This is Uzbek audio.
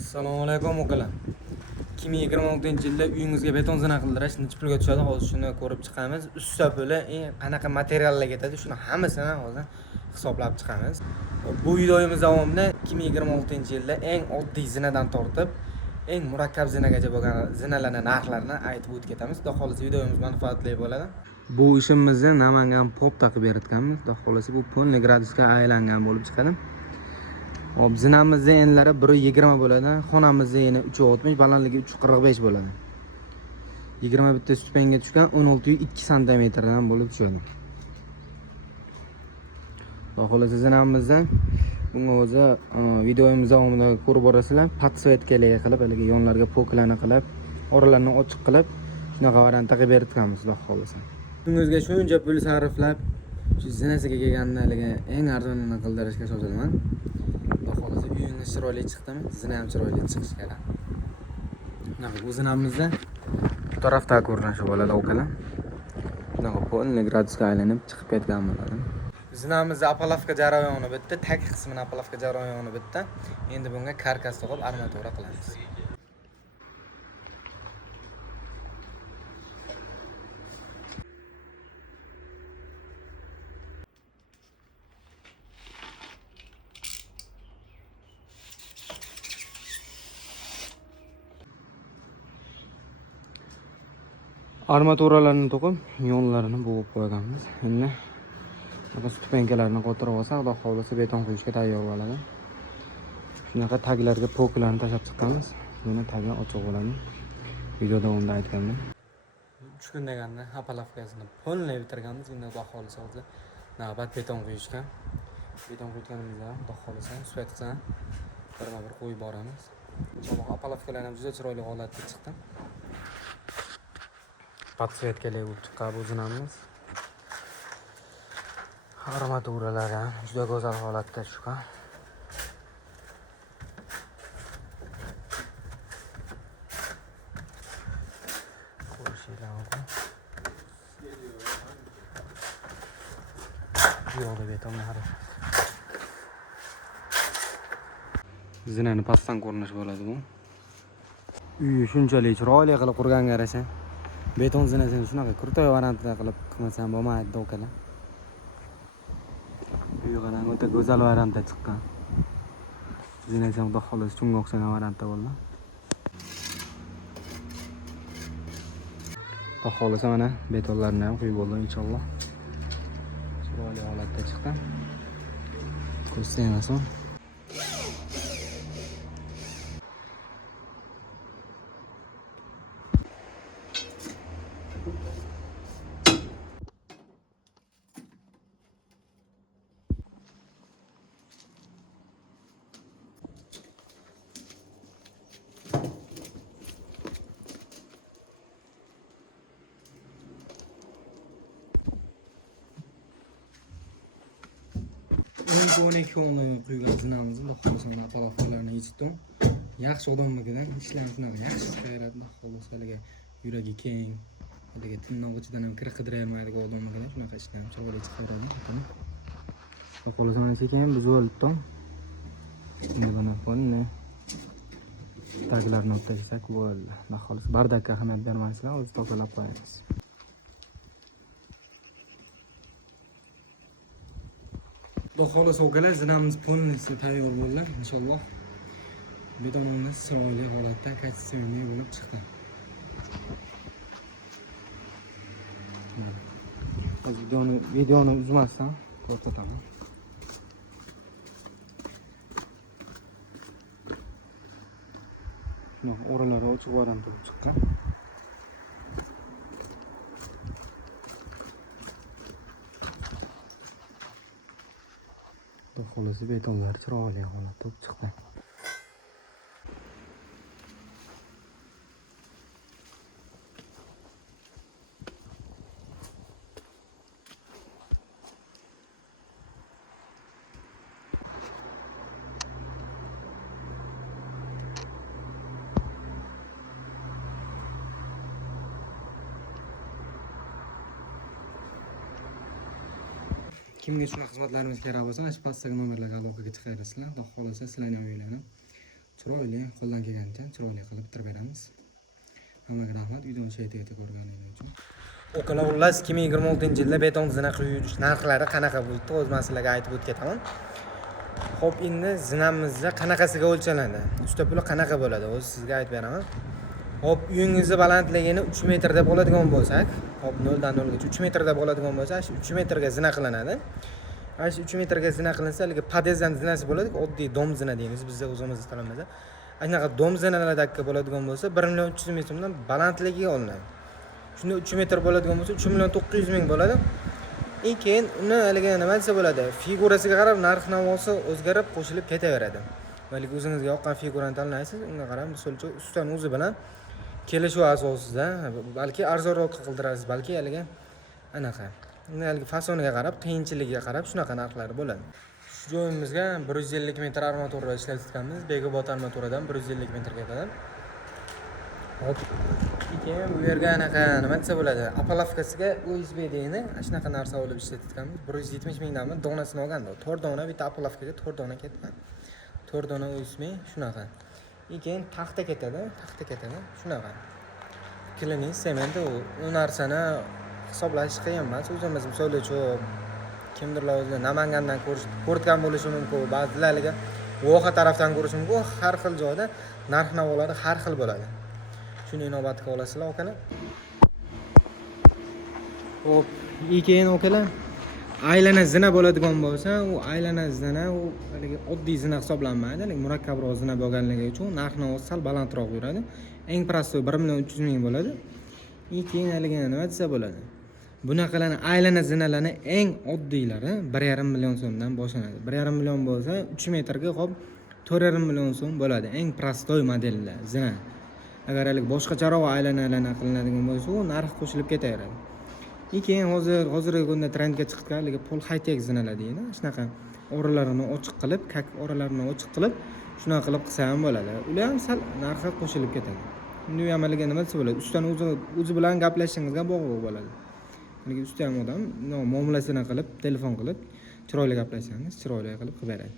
Assalomu alaykum ukalar. 2026-yilda uyingizga beton zina qildirish necha pulga tushadi? Hozir shuni ko'rib chiqamiz. Usta puli qanaqa materiallar ketadi, shuni hammasini hozir hisoblab chiqamiz. Bu videomiz davomida 2026-yilda eng oddiy zinadan tortib eng murakkab zinagacha bo'lgan zinalarning narxlarini aytib o'tib ketamiz. Xudo xolisa videomiz manfaatli bo'ladi. Bu ishimizni Namangan pop taqib beritganmiz. Xudo xolisa bu polniy gradusga aylangan bo'lib chiqadi. Hop, zinamizning enlari 1.20 bo'ladi. Xonamizning eni 3.60, balandligi 3.45 bo'ladi. 21 stupenga tushgan 16.2 sm dan bo'lib tushadi. Xolos zinamizdan bunga o'zi videomiz davomida ko'rib borasizlar. Podsvetkalar qilib, haligi yonlarga poklarni qilib, oralarni ochiq qilib, shunaqa variantda qilib beritganmiz, xudo xolisa. O'zingizga shuncha pul sarflab, shu zinasiga kelganlarga eng arzonini qildirishga shoshilaman. Uyingiz chiroyli chiqdimi? Zina ham chiroyli chiqishi kerak. Mana bu zinamizda bu tarafda ko'rinishi bo'ladi ukalar. Bunaqa polniy gradusga aylanib chiqib ketgan bo'ladi. Zinamizda apalavka jarayoni bitta, tag qismini apalavka jarayoni bitta. Endi bunga karkas taqib armatura qilamiz. Armaturalarni to'qib, yonlarini bo'g'ib qo'yganmiz. Endi bu stupenkalarni qo'tirib olsa, xudo xolisa beton quyishga tayyor bo'ladi. Shunaqa taglarga poklarni tashlab chiqqanmiz. Buni tagi ochiq bo'ladi. Video davomida aytgandim. 3 kun deganda apalavkasini polniy bitirganmiz. Endi xudo xolisa hozir navbat beton quyishga. Beton quyganimizda xudo xolisa svetsa bir qo'yib boramiz. Inshaalloh apalavkalar ham juda chiroyli holatda chiqdi. Podsvetkalar bo'lib chiqqan bu zinamiz. Armaturalar ham juda go'zal holatda tushgan. Ko'rishinglar mumkin. Yo'lda betonga qarab. Zinani pastdan ko'rinish bo'ladi bu. Uy shunchalik chiroyli qilib qurganga yarasha. Beton zinasini shunaqa kurtoy variantda qilib qilmasam bo'lmaydi ukalar. Uyga o'ta go'zal variantda chiqqan. Zinasi ham xudo xolisa shunga o'xshagan variantda bo'ldi. Xudo xolisa mana betonlarni ham quyib bo'ldi inshaalloh. Chiroyli holatda chiqqan. Ko'rsangiz ham. O'nga quygan zinamizni xudo xolisa mana apalavkalarni yechdim. Yaxshi odamlardan ishlarni shunaqa yaxshi qiladi, xudo xolisa yuragi keng, haligi tirnoqchidan ham kir qidirmaydigan odamlardan shunaqa ishlarni chiroyli chiqaradi. Xudo xolisa mana sekin buzib olibdi. Endi mana polni taglarni o'tkazsak bo'ldi. Xudo xolisa bardakka ahamiyat bermaysizlar, o'zi tozalab qo'yamiz. Xudo xolisa ukalar, zinamiz polnisi tayyor bo'ldi. Inshaalloh betonimiz chiroyli holatda kachisioniy bo'lib chiqdi. Videoni uzmasdan to'xtataman. Shunaqa o'ralari ochiq variantda bo'lib chiqqan. Xolasi betonlar chiroyli holatda bo'lib chiqdi. Kimga shunaqa xizmatlarimiz kerak bo'lsa, mana shu pastdagi nomerlarga aloqaga chiqaverasizlar. Xudo xolisa sizlarni ham uylanib chiroyli, qo'ldan kelgancha chiroyli qilib bitirib beramiz. Hammaga rahmat videoni shaytga ko'rganingiz uchun. O'qila xullas 2026-yilda beton zina quyish narxlari qanaqa bo'ldi? O'z masalaga aytib o'tib ketaman. Xo'p, endi zinamizda qanaqasiga o'lchanadi? Usta puli qanaqa bo'ladi? O'zi sizga aytib beraman. Xo'p, uyingizni balandligini 3 metr deb oladigan bo'lsak, xo'p 0 dan 0 gacha 3 metr deb oladigan bo'lsa, 3 metrga zina qilinadi. Ash 3 metrga zina qilinsa, haligi podezdan zinasi bo'ladi, oddiy dom zina deymiz bizda o'zimiz tilimizda. Anaqa dom zinalardagi bo'ladigan bo'lsa 1.300.000 ming so'mdan balandligiga olinadi. Shunda 3 metr bo'ladigan bo'lsa 3.900.000 bo'ladi. Keyin uni haligi nima desa bo'ladi? Figurasiga qarab narx-navosi o'zgarib, qo'shilib ketaveradi. Balki o'zingizga yoqqan figurani tanlaysiz, unga qarab misolcha ustaning o'zi bilan kelishuv asosida balki arzonroq qildirasiz, balki haligi anaqa. Haligi fasoniga qarab, qiyinchiligiga qarab shunaqa narxlar bo'ladi. Shu joyimizga 150 metr armatura ishlatganmiz. Begobod armaturadan 150 metr ketadi. Hop. Keyin bu yerga anaqa nima desa bo'ladi? Apalovkasiga USB deyni, shunaqa narsa olib ishlatganmiz. 170 mingdanmi donasini olganda. 4 dona bitta apalovkaga 4 dona ketgan. 4 dona USB shunaqa. Keyin taxta ketadi. Shunaqa. Klinik sement u narsani hisoblash qiyin emas. O'zimiz misol uchun kimdirlar o'zi Namangandan ko'rgan bo'lishi mumkin, ba'zilarga Voha tarafdan ko'rish mumkin. Har xil joyda narx-navolari har xil bo'ladi. Shuni inobatga olasizlar, okalar. Hop, keyin okalar, aylana zina bo'ladigan bo'lsa, u aylana zina u haligi oddiy zina hisoblanmaydi. Haligi murakkabroq zina bo'lganligi uchun narx-navosi sal balandroq yuradi. Eng prostoy 1.300.000 bo'ladi. Keyin haligi nima desa bo'ladi? Bunaqalarni aylana zinalarni eng oddiylari 1.5 million so'mdan boshlanadi. 1.5 million bo'lsa 3 metrga hop 4.5 million so'm bo'ladi. Eng prostoy modellar zina. Agar hali boshqacharoq aylanalarni qilinadigan bo'lsa, u narx qo'shilib ketaveradi. Keyin hozirgi kunda trendga chiqqan haligi pol high-tech zinalar deydi. Shunaqa oralarini ochiq qilib, shunaqa qilib qilsa ham bo'ladi. Ular ham sal narxi qo'shilib ketadi. Uni ham haliga nima desa bo'ladi? Ustaning o'zi bilan gaplashishingizga bog'liq bo'ladi. Haligi usta ham odam muomalasini qilib, telefon qilib, chiroyli gaplashsangiz, chiroyli qilib beradi.